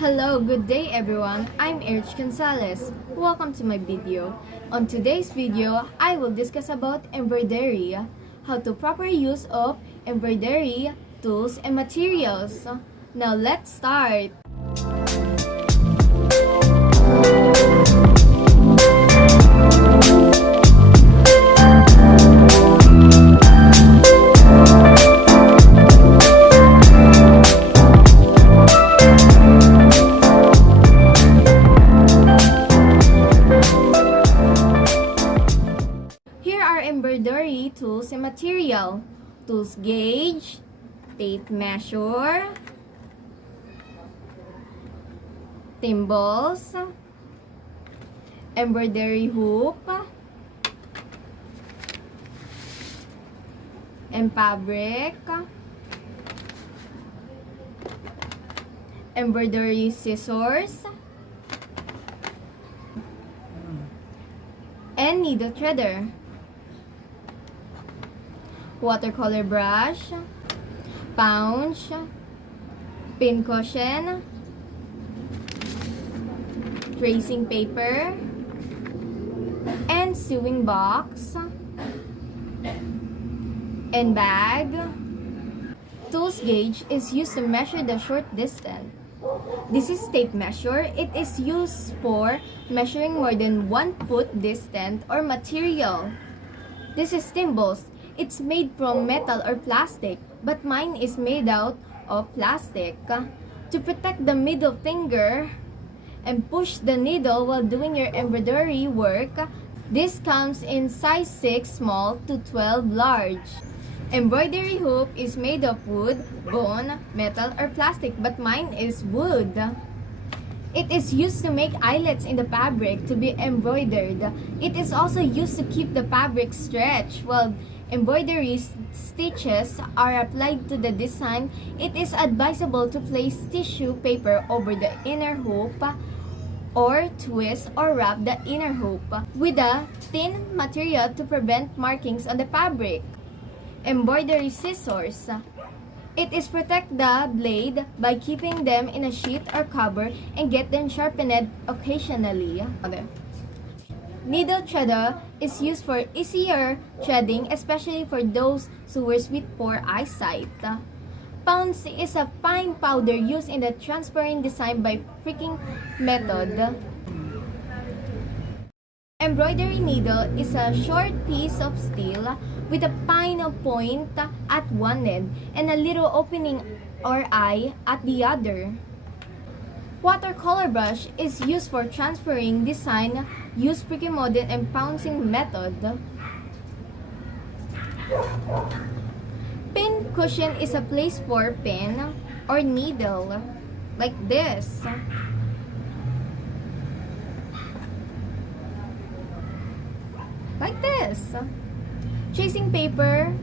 Hello, good day everyone. I'm Erich Gonzales. Welcome to my video. On today's video, I will discuss about embroidery, how to proper use of embroidery tools and materials. Now let's start. Embroidery tools and material. Tools gauge, tape measure, thimbles, embroidery hoop, and fabric, embroidery scissors, and needle threader. Watercolor brush, punch, pincushion, tracing paper, and sewing box, and bag. Tools gauge is used to measure the short distance. This is tape measure. It is used for measuring more than 1 foot distance or material. This is thimbles. It's made from metal or plastic, but mine is made out of plastic. To protect the middle finger and push the needle while doing your embroidery work, this comes in size 6 small to 12 large. Embroidery hoop is made of wood, bone, metal, or plastic, but mine is wood. It is used to make eyelets in the fabric to be embroidered. It is also used to keep the fabric stretched. While embroidery stitches are applied to the design, it is advisable to place tissue paper over the inner hoop or twist or wrap the inner hoop with a thin material to prevent markings on the fabric. Embroidery scissors. It is protect the blade by keeping them in a sheath or cover and get them sharpened occasionally. Needle threader is used for easier threading, especially for those sewers with poor eyesight. Pounce is a fine powder used in the transferring design by pricking method. Embroidery needle is a short piece of steel with a fine point at one end and a little opening or eye at the other. Watercolor brush is used for transferring design, use pre-molding and pouncing method. Pincushion is a place for pen or needle, like this. Like this. Tracing paper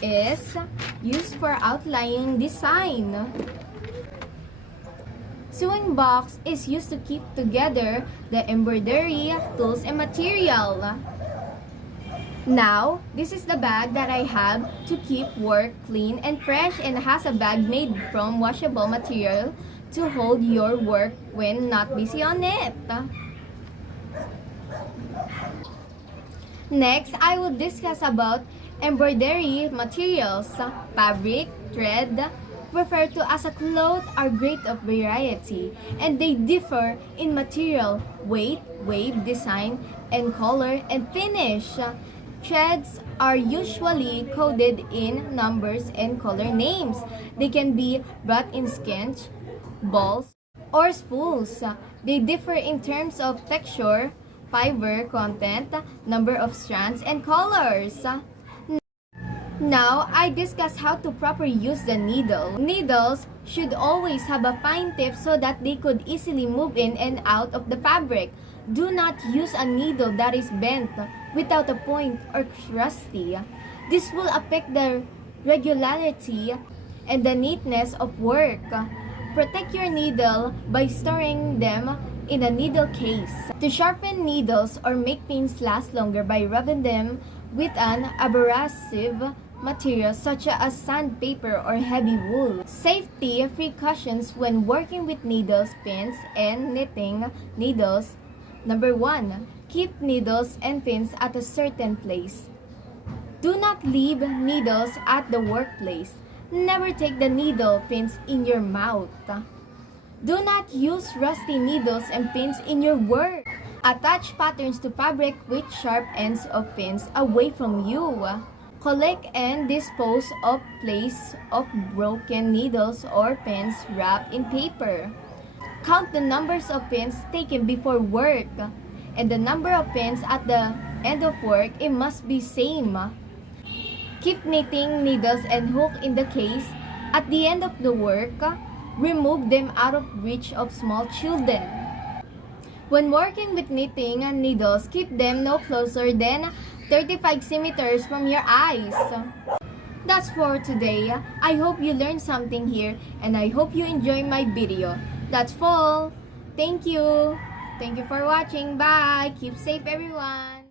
is used for outlining design. Sewing box is used to keep together the embroidery tools and material. Now, this is the bag that I have to keep work clean and fresh, and has a bag made from washable material to hold your work when not busy on it. Next, I will discuss about embroidery materials. Fabric, thread, referred to as a cloth, are great of variety, and they differ in material, weight, wave, design, and color and finish. Threads are usually coded in numbers and color names. They can be brought in skeins, balls, or spools. They differ in terms of texture, fiber content, number of strands, and colors. Now, I discuss how to properly use the needle. Needles should always have a fine tip so that they could easily move in and out of the fabric. Do not use a needle that is bent, without a point, or crusty. This will affect the regularity and the neatness of work. Protect your needle by storing them in a needle case. To sharpen needles or make pins last longer by rubbing them with an abrasive materials such as sandpaper or heavy wool. Safety precautions when working with needles, pins, and knitting needles. Number 1. Keep needles and pins at a certain place. Do not leave needles at the workplace. Never take the needle pins in your mouth. Do not use rusty needles and pins in your work. Attach patterns to fabric with sharp ends of pins away from you. Collect and dispose of place of broken needles or pins wrapped in paper. Count the numbers of pins taken before work and the number of pins at the end of work. It must be same. Keep knitting needles and hook in the case. At the end of the work, remove them out of reach of small children. When working with knitting needles, keep them no closer than 35 centimeters from your eyes. That's for today. I hope you learned something here and I hope you enjoy my video. That's all. Thank you. Thank you for watching. Bye. Keep safe, everyone.